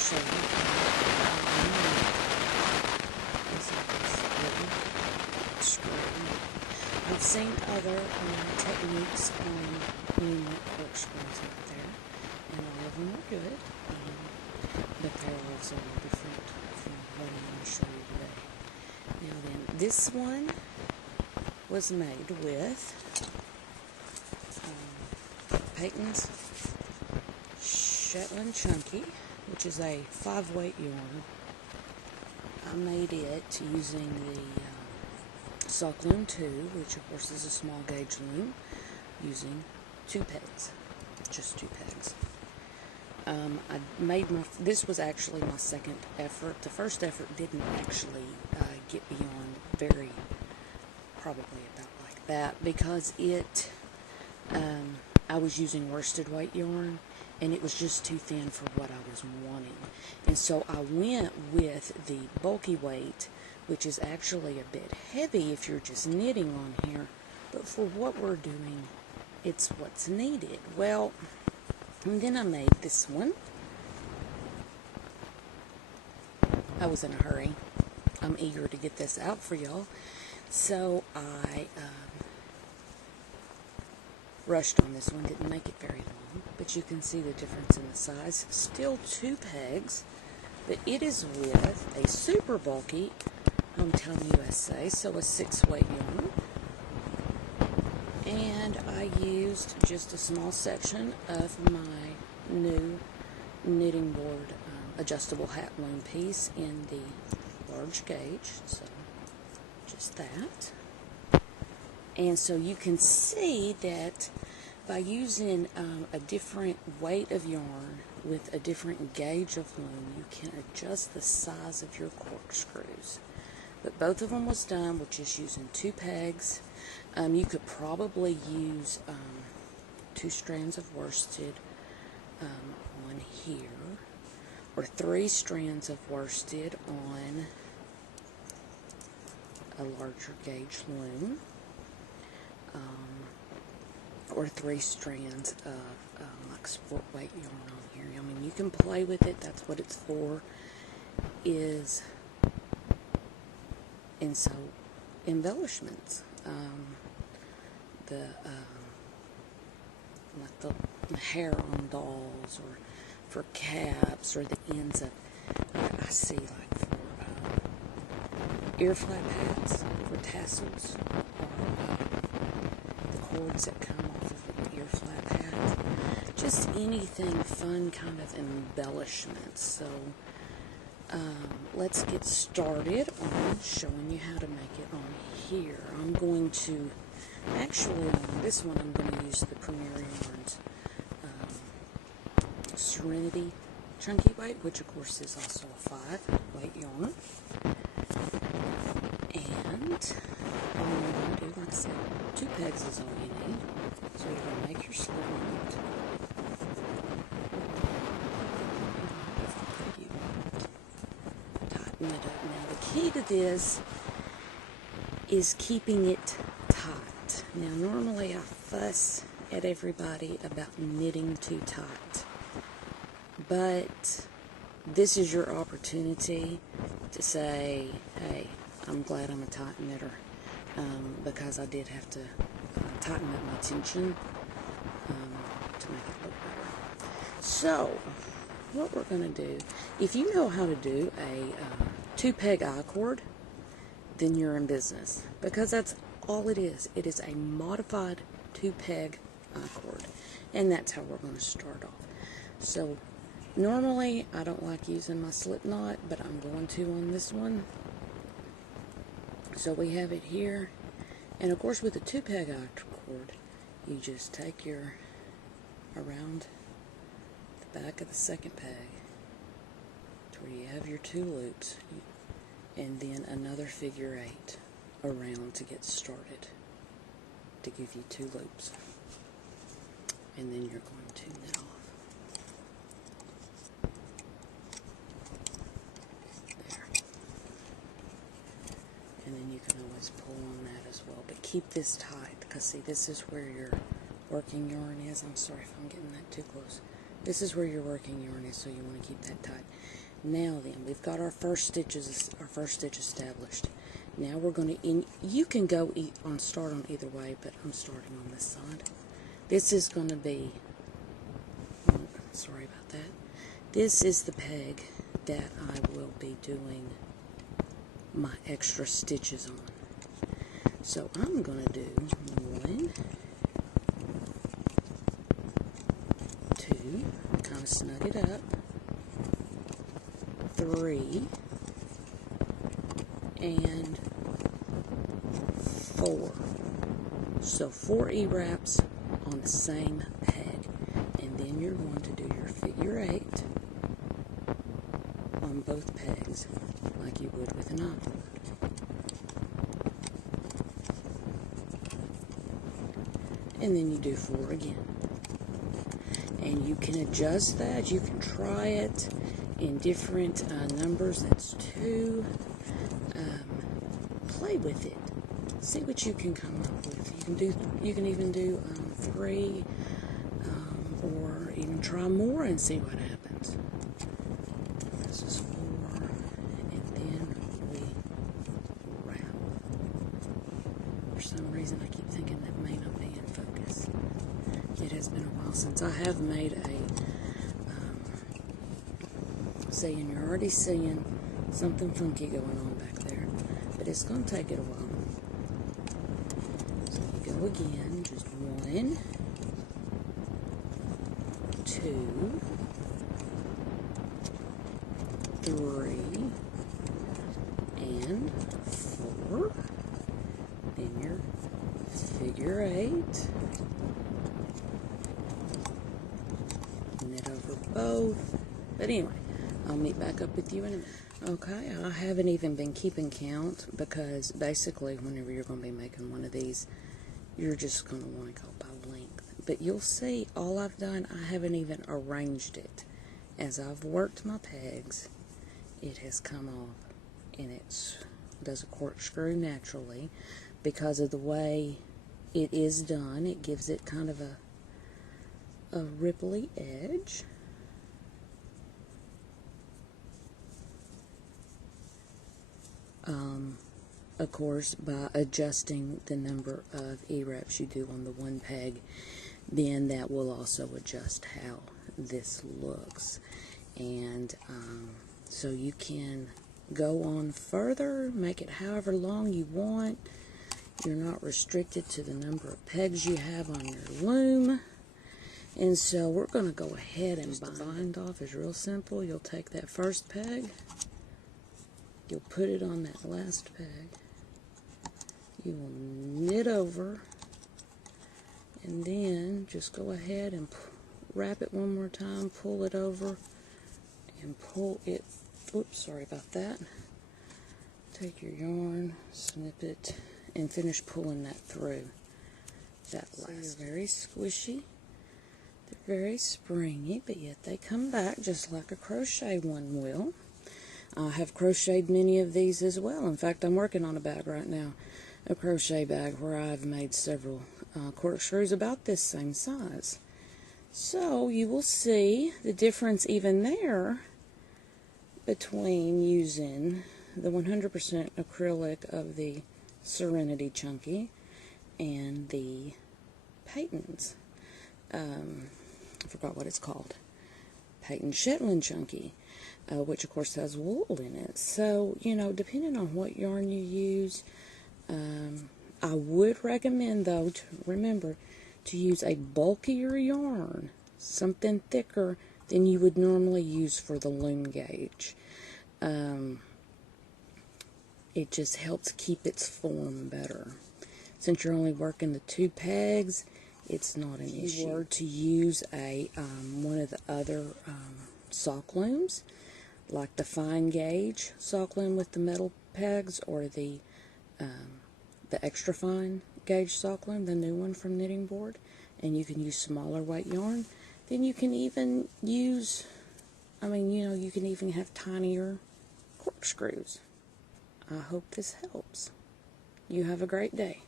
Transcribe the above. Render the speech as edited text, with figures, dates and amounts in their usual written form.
show you. This is written screw. I've seen other techniques on Loom corkscrews out there, and all of them are good, but they're also different from what I'm going to show you today. Now then, this one was made with Peyton's Shetland Chunky, which is a 5-weight yarn. I made it using the Sock Loom 2, which of course is a small gauge loom, using 2 pegs, just 2 pegs. This was actually my second effort. The first effort didn't actually get beyond probably about like that, because I was using worsted weight yarn, and it was just too thin for what I was wanting. And so I went with the bulky weight, which is actually a bit heavy if you're just knitting on here, but for what we're doing, it's what's needed. Well, and then I made this one. I was in a hurry. I'm eager to get this out for y'all. So I rushed on this one, didn't make it very long, but you can see the difference in the size. Still 2 pegs, but it is with a super bulky Hometown USA, so a 6-weight yarn. And I used just a small section of my new knitting board adjustable hat loom piece in the large gauge, so just that. And so you can see that by using a different weight of yarn with a different gauge of loom, you can adjust the size of your corkscrews. But both of them was done with just using 2 pegs. You could probably use 2 strands of worsted on here, or 3 strands of worsted on a larger gauge loom, or 3 strands of like sport weight yarn on here. I mean, you can play with it. That's what it's for. And so, embellishments, like the hair on dolls, or for caps, or the ends of, I see like for ear flap hats, for tassels, or the cords that come off of an ear flap hat. Just anything fun, kind of embellishments. So let's get started on showing you how to make it on here. I'm going to, actually on this one, I'm going to use the Premier Yarns Serenity Chunky Weight, which of course is also a 5-weight yarn. And all I'm going to do, like I said, 2 pegs is all you need. So you're going to make your slip knot. Tighten it up. Now the key to this is keeping it tight. Now normally I fuss at everybody about knitting too tight, but this is your opportunity to say, hey, I'm glad I'm a tight knitter, because I did have to tighten up my tension to make it look better. So what we're going to do, if you know how to do a 2-peg I-cord, then you're in business, because that's all it is. It is a modified 2-peg I-cord, and that's how we're going to start off. So normally I don't like using my slip knot, but I'm going to on this one. So we have it here, and of course with the 2-peg I-cord, you just take your around the back of the second peg to where you have your 2 loops, and then another figure 8 around to get started, to give you 2 loops, and then you're going to knit off. There. And then you can always pull on that as well, but keep this tight, because see, this is where your working yarn is. I'm sorry if I'm getting that too close. This is where your working yarn is, so you want to keep that tight. Now then, we've got our first stitch established. Now we're going to, you can go start on either way, but I'm starting on this side. This is going to be, sorry about that. This is the peg that I will be doing my extra stitches on. So I'm going to do 1, 2, kind of snug it up, 3, and 4. So 4 E-wraps on the same peg. And then you're going to do your figure 8 on both pegs, like you would with an eye. And then you do 4 again. And you can adjust that. You can try it in different numbers. That's 2. Play with it. See what you can come up with. You can even do 3, or even try more and see what happens. This is 4, and then we wrap. For some reason, I keep thinking that may not be in focus. It has been a while since I have made a. And you're already seeing something funky going on back there, but it's going to take it a while. So you go again, just 1, 2, 3, and 4. Then your figure 8. Knit over both. But anyway, I'll meet back up with you in a minute. Okay, I haven't even been keeping count because basically whenever you're going to be making one of these, you're just going to want to go by length. But you'll see all I've done, I haven't even arranged it. As I've worked my pegs, it has come off and it does a corkscrew naturally because of the way it is done. It gives it kind of a ripply edge. Of course, by adjusting the number of E-wraps you do on the one peg, then that will also adjust how this looks. And so you can go on further, make it however long you want. You're not restricted to the number of pegs you have on your loom. And so we're going to go ahead and bind off. It's real simple. You'll take that first peg. You'll put it on that last peg. You will knit over, and then just go ahead and wrap it one more time, pull it over, and pull it, oops, sorry about that. Take your yarn, snip it, and finish pulling that through. That last. They're very squishy, they're very springy, but yet they come back just like a crochet one will. I have crocheted many of these as well. In fact, I'm working on a bag right now, a crochet bag where I've made several corkscrews about this same size. So you will see the difference even there between using the 100% acrylic of the Serenity Chunky and the Peyton's. I forgot what it's called. Peyton Shetland Chunky. Which of course has wool in it. So, you know, depending on what yarn you use, I would recommend, though, to remember to use a bulkier yarn, something thicker than you would normally use for the loom gauge. It just helps keep its form better. Since you're only working the 2 pegs, it's not an issue. If you were to use a one of the other sock looms, like the fine gauge sock loom with the metal pegs, or the extra fine gauge sock loom, the new one from Knitting Board, and you can use smaller weight yarn, then you can even use, you can even have tinier corkscrews. I hope this helps. You have a great day.